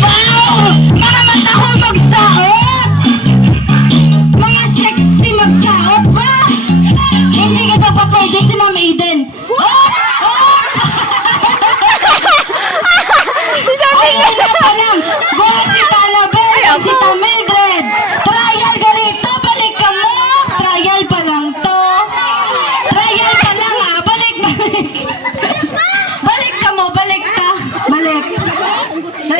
Wow! Mga mata ko magsaot! Mga sexy magsaot ba? Hindi ka daw pa pwede si Ma'am Aiden. Oh! Oh! Ay, wala pa lang. Buha si Tanabel, si Tamildred. Trial ganito, balik ka mo. Trial pa lang to. Trial pa lang ah. Balik. Balik ka mo, balik ka. Balik.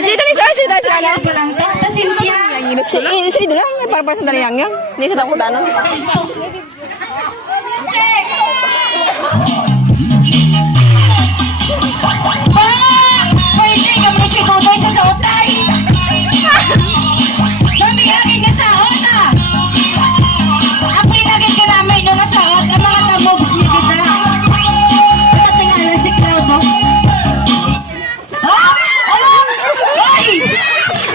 Dito ni Sir, sila Trial pa lang to. Tas Cynthia. si dito lang, para sa dali yang. Hindi sa takutan. Pwede ka mo chikutoy sa saotay. Nabigagin ka sa ota. Apoy nagin ka namin nung nasaot ang mga tamogs ni kita. Patingala si Claudio. Ha? Alam? Ay!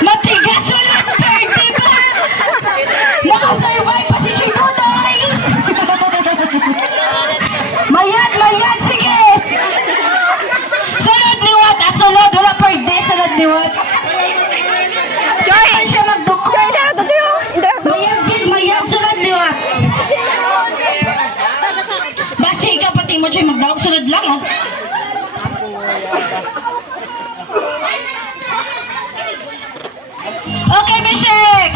Matigas ulit! 30 ba? Nakasurvive pa si Chikutoy! Mayat! Sige! Sunod liwat! Sunod! Wala per day! Sunod liwat! Joy! Saan siya magbuko? Joy, dito to, Joy. Mayat! Sunod liwat! Basi ikaw pati mo siya magdawag. Sunod lang oh! Okay, Bisek!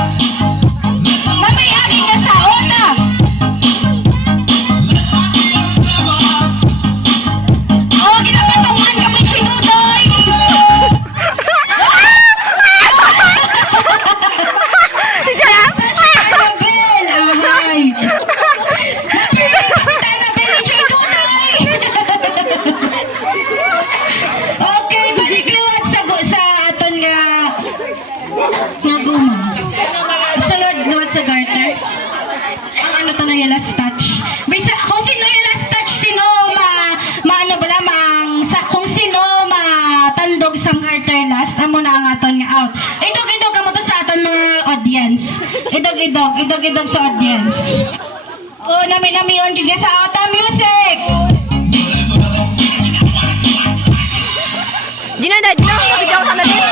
Mamayagin ka sa ona! Oh, ginapatungan ka may sinudoy! Tanabel! Ahay! Si Tanabel yung sinudoy! Okay, balik liwat sa aton nga guma. Sunod liwat sa garter. Ang ano to na yung last touch. Bisa, kung sino yung last touch, sino maano bala, kung sino matandog sa garter last, amo na ang aton nga out. Idog ka mo to sa aton mga audience. Idog sa audience. Oh, nami on jud sa Ota Music. Gina, kapigyan ko sana din.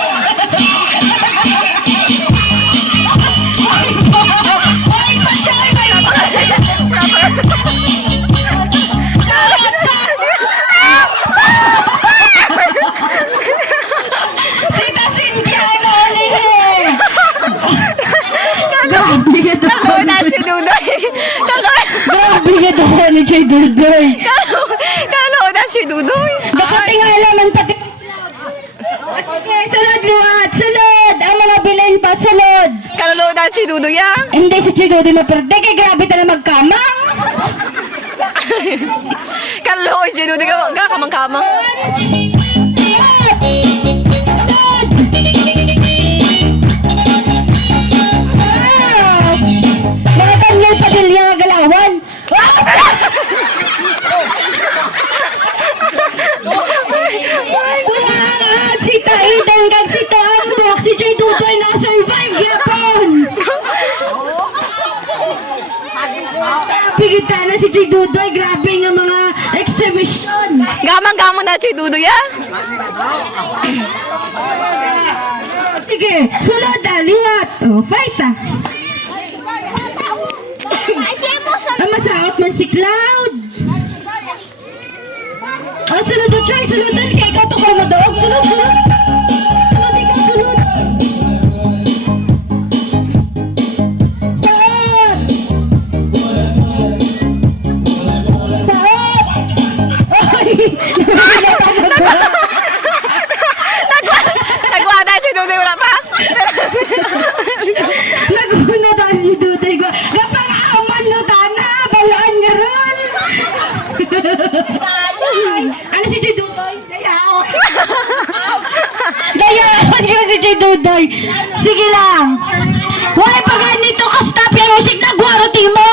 Hoy, pachay ba yun? Sita Cynthia na ulihin! Grabe ka to! Kalodan si Dudoy. Grabe ka to ni Chay Dudoy! Kalodan si Dudoy. Nakatingala man pati... Okay, sunod liwat! Sunod! Ang mga bilin pa, sunod! Kalodan si Dudoy, ah. Hindi si Chay Dudoy maperde, kay grabe ta na magkamang! Kalodan si Dudoy, kamang-kamang. Mga kanyang padilya nga galawan! Si Taiden kag si Tambok, si Chay Dudoy na-survive yapon! Pigita na si Chay Dudoy, grabe nga mga exhibition! Gamang-gamang na si Dudoy, ah. Sige, sunod na, liwat! Oh, fight ah! Ang masaot man si Cloud! Oh, sunod na, Chay! Sunod na! Kaya ikaw to ka mo daw! Sunod! Sunod! Sunod, ikaw sunod! Saot! Saot! Ay! Nagwada si Dudoy, wala pa. Naguna daw si Dudoy ko. Napang-aman no, Tana! Balaan niya ron! Ano si Chay Dudoy? Dayaon! Dayaon ko si Chay Dudoy! Sige lang! Wala pa ganito ka-stop yung musik na guwaroti mo!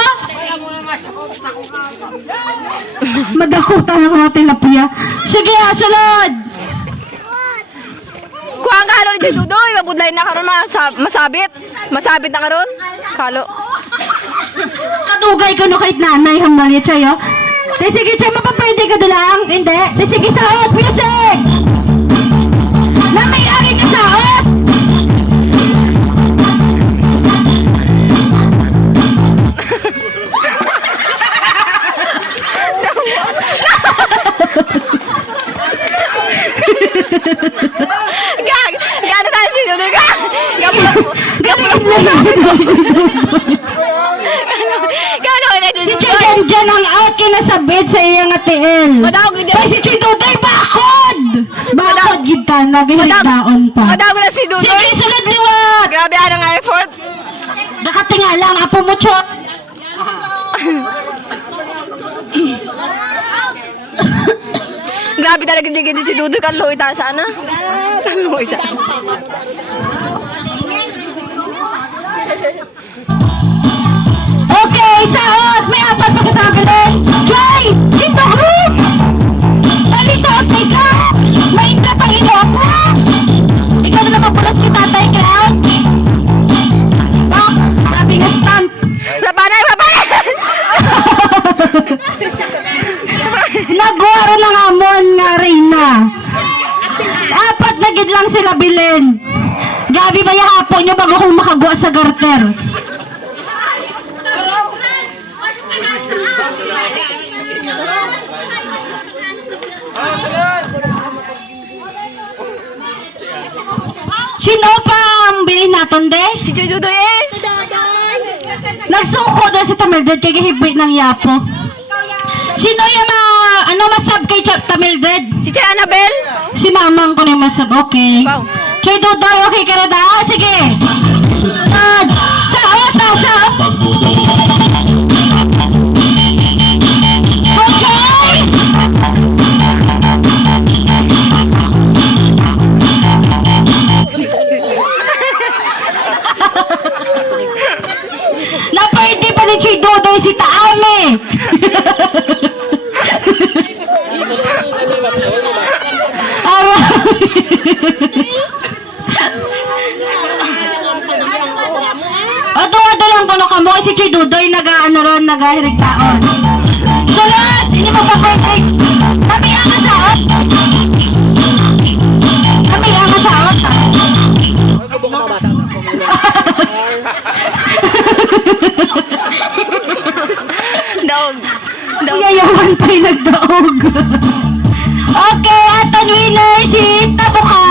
Madakutan ang mga tilapia. Sige, sunod! Kuhaan ka ni Dudoy, mabudlay na karon masabit. Masabit na karon. Kalo. Katugay ko no kahit nanay hang mali sa'yo. Sige, Chay, mapapwede ka doon. Hindi. Sige, saot, music! Na may ari ka saot! Kano na Si Chududoy? Chuy dyan ang out kinasabit sa iyang atiel. Madawag na Kaya si Chuy Dudoy bakod! Bakod kita, nagahigdaon pa. Madawag na si Dudoy. Sige, sunod liwat! Grabe ano nga effort. Nakatinga lang, apo mo, Chot. Grabe talaga ligid si Dudoy. Kanluoy ta sana. Kanluoy sa. Okay, saot! May apat pa katagalan! Joy! Dito, group! Bali, saot na ikaw! May ka pang ino ako! Ikaw na naman pulas kay Tatay Crown! Bak! Sabi nga stunt! Lapanay, lapanay! Nagwaro ng amon nga Reyna! Apat na gid lang sila bilin! Gabi ba hapon nyo bago kong makagwa sa garter? Sino pa ang bilhin natin, de? Si Dudoy eh. Nagsuko daw sa Tamildred kay gihibit ng yapo. Sino yung masab kay Tamildred? Si Tia Annabel. Si mamang ko na yung masab. Okay. Wow. Kay Dudoy, okay ka na daw? Sige. Saot. Okay. Napwede pa ni Chuy Dudoy si Taame. Ado lang ko kamo si Chuy Dudoy nagahirigtaon. Sulat! Hindi mo pa perfect. Kami ang asaot. Daog. Yayaman pa'y nagdaog. Okay, at ang winner si Tabuka.